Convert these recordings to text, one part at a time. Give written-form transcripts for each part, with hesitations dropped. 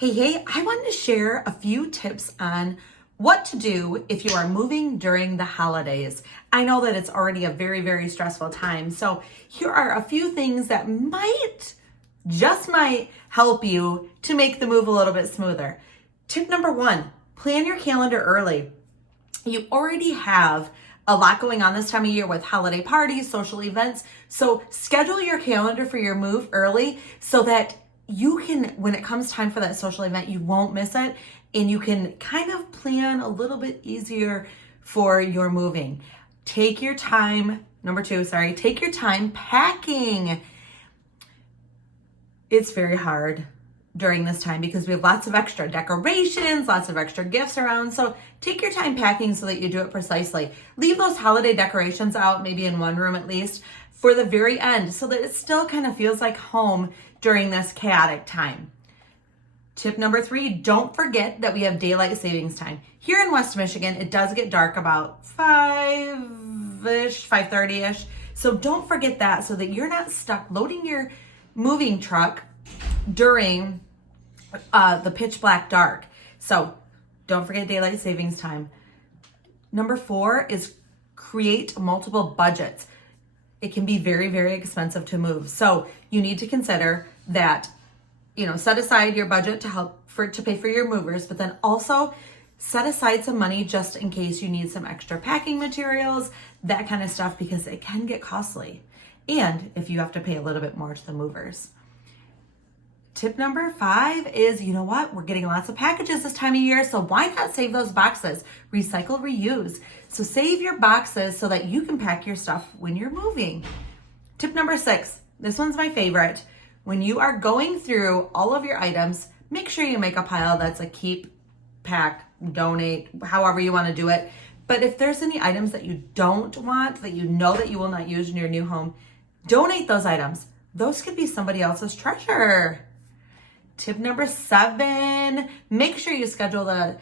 Hey, I want to share a few tips on what to do if you are moving during the holidays. I know that it's already a very, very stressful time. So here are a few things that just might help you to make the move a little bit smoother. Tip number one, plan your calendar early. You already have a lot going on this time of year with holiday parties, social events. So schedule your calendar for your move early so that you can, when it comes time for that social event, you won't miss it and you can kind of plan a little bit easier for your moving. Take your time, take your time packing. It's very hard during this time because we have lots of extra decorations, lots of extra gifts around. So take your time packing so that you do it precisely. Leave those holiday decorations out, maybe in one room at least, for the very end so that it still kind of feels like home during this chaotic time. Tip number three, don't forget that we have daylight savings time. Here in West Michigan, it does get dark about 5:30ish. So don't forget that so that you're not stuck loading your moving truck during the pitch black dark. So don't forget daylight savings time. Number four is create multiple budgets. It can be very, very expensive to move. So you need to consider that, set aside your budget to pay for your movers, but then also set aside some money just in case you need some extra packing materials, that kind of stuff, because it can get costly. And if you have to pay a little bit more to the movers. Tip number five is, we're getting lots of packages this time of year, so why not save those boxes? Recycle, reuse. So save your boxes so that you can pack your stuff when you're moving. Tip number six, this one's my favorite. When you are going through all of your items, make sure you make a pile that's a keep, pack, donate, however you want to do it. But if there's any items that you don't want, that you know that you will not use in your new home, donate those items. Those could be somebody else's treasure. Tip number seven, make sure you schedule the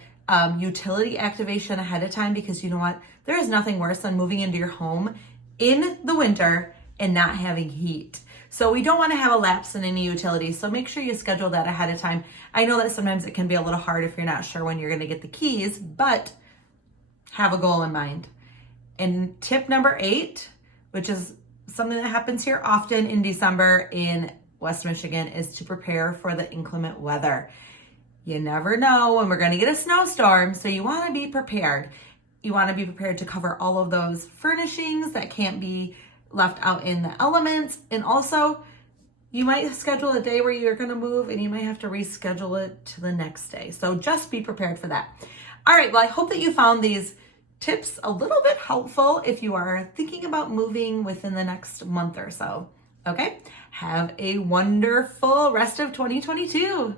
utility activation ahead of time, because you know what? There is nothing worse than moving into your home in the winter and not having heat. So we don't want to have a lapse in any utilities. So make sure you schedule that ahead of time. I know that sometimes it can be a little hard if you're not sure when you're going to get the keys, but have a goal in mind. And tip number eight, which is something that happens here often in December in West Michigan, is to prepare for the inclement weather. You never know when we're going to get a snowstorm, so you want to be prepared. You want to be prepared to cover all of those furnishings that can't be left out in the elements. And also, you might schedule a day where you're going to move and you might have to reschedule it to the next day. So just be prepared for that. All right, well, I hope that you found these tips a little bit helpful if you are thinking about moving within the next month or so. Okay, have a wonderful rest of 2022.